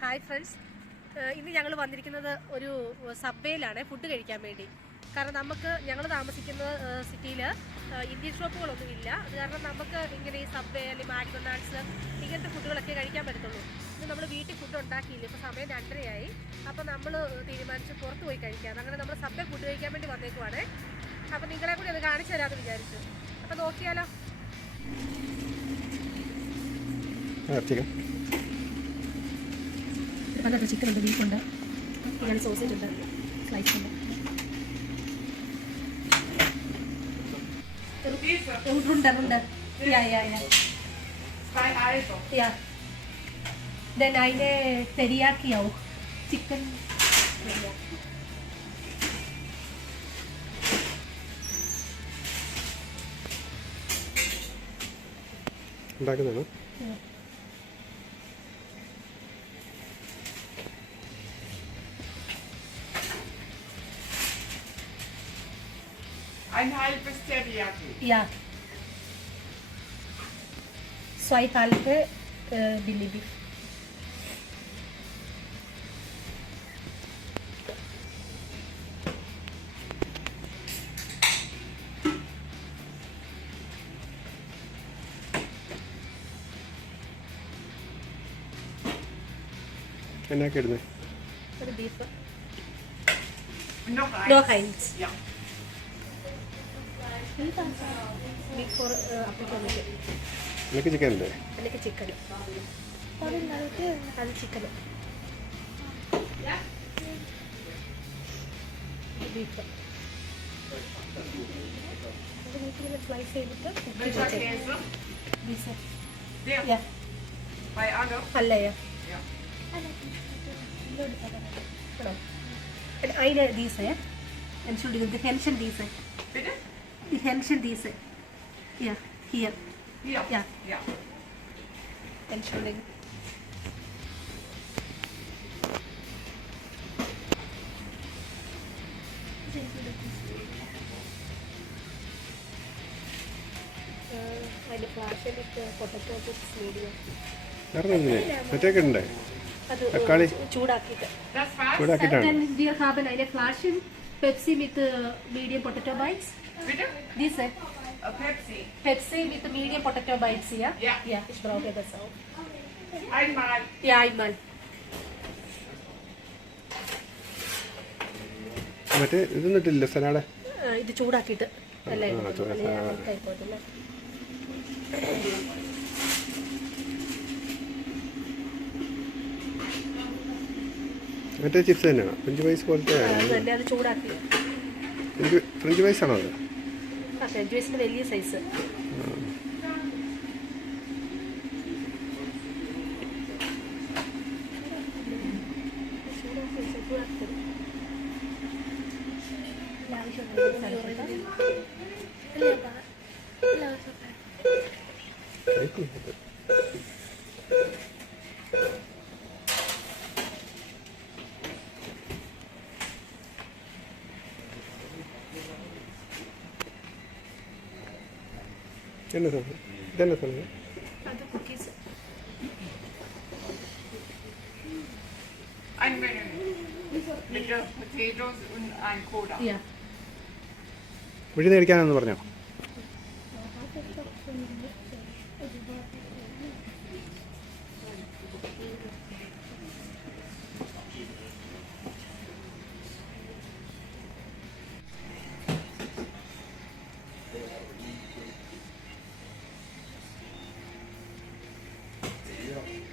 Hi friends ഇന്ന് ഞങ്ങൾ വന്നിരിക്കുന്നത് ഒരു സബ്വേയിലാണ് ഫുഡ് കഴിക്കാൻ വേണ്ടി. കാരണം നമുക്ക് ഞങ്ങൾ താമസിക്കുന്ന സിറ്റിയിൽ ഇന്ത്യൻ ഷോപ്പുകളൊന്നും ഇല്ല. അത് കാരണം നമുക്ക് ഇങ്ങനെ ഈ സബ്വേ അല്ലെങ്കിൽ മാക്ഡൊണാൾഡ്സ് ഇങ്ങനത്തെ ഫുഡുകളൊക്കെ കഴിക്കാൻ പറ്റത്തുള്ളൂ. ഇത് നമ്മൾ വീട്ടിൽ ഫുഡ് ഉണ്ടാക്കിയില്ല. ഇപ്പോൾ സമയം രണ്ടരയായി. അപ്പോൾ നമ്മൾ തീരുമാനിച്ച് പുറത്ത് പോയി കഴിക്കാം അങ്ങനെ നമ്മൾ സബ്വേ ഫുഡ് കഴിക്കാൻ വേണ്ടി വന്നേക്കുവാണ്. അപ്പോൾ നിങ്ങളെ കൂടി അത് കാണിച്ചു തരാമെന്ന് വിചാരിച്ചു. അപ്പോൾ നോക്കിയാലോ? ചിക്കൻ അതൊക്കെ ചിക്കൻ ഉണ്ട് ബീഫുണ്ട് ഞാൻ സോസേജ് ഉണ്ട് സ്ലൈസ് ഉണ്ട്. ഉണ്ട് ഉണ്ട് യാ യാ യാ യാ ദെൻ അതിനെ തെരിയാക്കിയാവും ചിക്കൻ ഉണ്ടാക്കുന്നതാണ്. Ein halbes Teriyaki. യാ സ്വൈ ഹാൽക്ക് ബില്ലി ബീഫ് എന്നാ ഇടുന്നത് ഒരു ബീഫ് Noch എനിക്ക് ചിക്കൻ അല്ലേ എനിക്ക് ചിക്കൻ. അത് ചിക്കൻ. ബീഫ്. സ്ലൈസ് ചെയ്തിട്ട്? ബീഫ്. അല്ലയോ. അതിന് ദീസേ Entschuldigung, die Händchen diese. Hier. Ja. Ja. Entschuldigung. അതിന്റെ ഫ്ലാഷ് തക്കാളി. ചൂടാക്കിയിട്ടാണ് Pepsi with uh, medium potato bites. This Diese A Pepsi. Pepsi with medium potato bites, yeah? Yeah. Ja, ich brauche das auch. Einmal. Yeah, einmal. മറ്റേ ഇത് ഇട്ടില്ല salad ഇത് ചൂടാക്കിയിട്ട് അല്ലേ ആ, മറ്റേ ചിപ്സ് തന്നെയാണ് ഫ്രഞ്ച് ഫ്രൈസ് പോലത്തെ ഫ്രഞ്ച് ഫ്രഞ്ച് ഫ്രൈസ് ആണോ അത്? ഫ്രഞ്ച് ഫ്രൈസിന്റെ വലിയ സൈസ് കഴിക്കുന്നുണ്ട്. ഇതെന്നാ സാധനം. ഇതെന്നാ സാധനം. അത് കുക്കീസ് Ein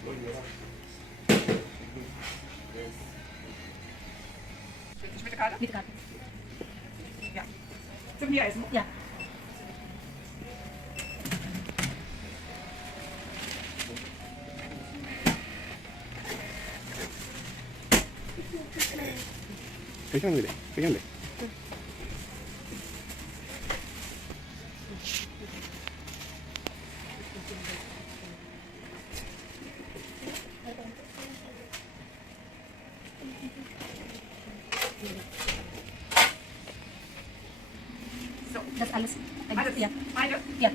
കഴിക്കാനെന്ന് der Karte? mit der Karte? Ja. Zum hier essen. യാ കഴിക്കണമെന്നില്ലേ Das alles. Alles. Ja. Ja. Ja.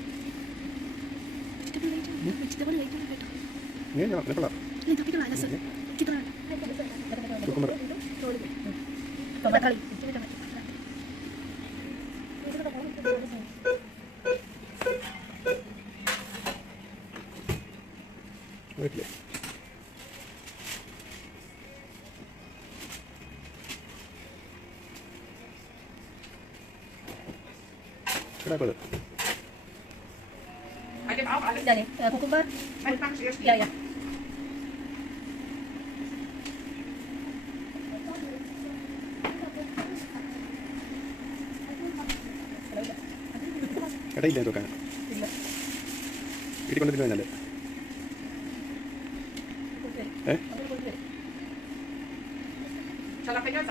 Vegetable later. Vegetable later. ഞാൻ ഞാൻ കൊള്ളാം കിടാപ്പത് I can auch alles. ഞാനേ കുക്കുംബർ Ich mach erst യാ യാ കടയില്ല നോക്കാൻ ഇല്ല വീട്ടിൽ കൊണ്ടുവരുന്ന നല്ലത് ഏ Jalapenos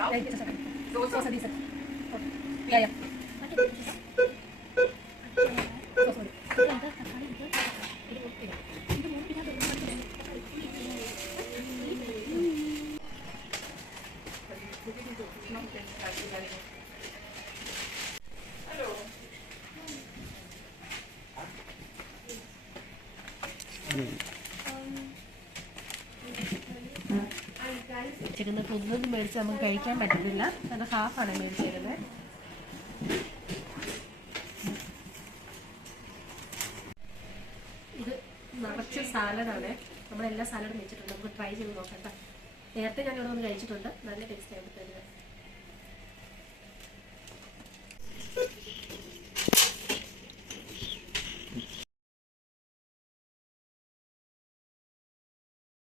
ചിരുന്ന് പുതുത് മേടിച്ച് നമുക്ക് കഴിക്കാൻ പറ്റത്തില്ല. അത് ഹാഫാണ് മേടിച്ചിരുന്നത് ഇത് നിറച്ച് സാലഡാണ്. നമ്മളെല്ലാ സാലഡും വെച്ചിട്ടുണ്ട്. നമുക്ക് ട്രൈ ചെയ്ത് നോക്കാം നേരത്തെ ഞാൻ ഇവിടെ വന്ന് കഴിച്ചിട്ടുണ്ട്. നല്ല ടേസ്റ്റ് ആയിട്ട്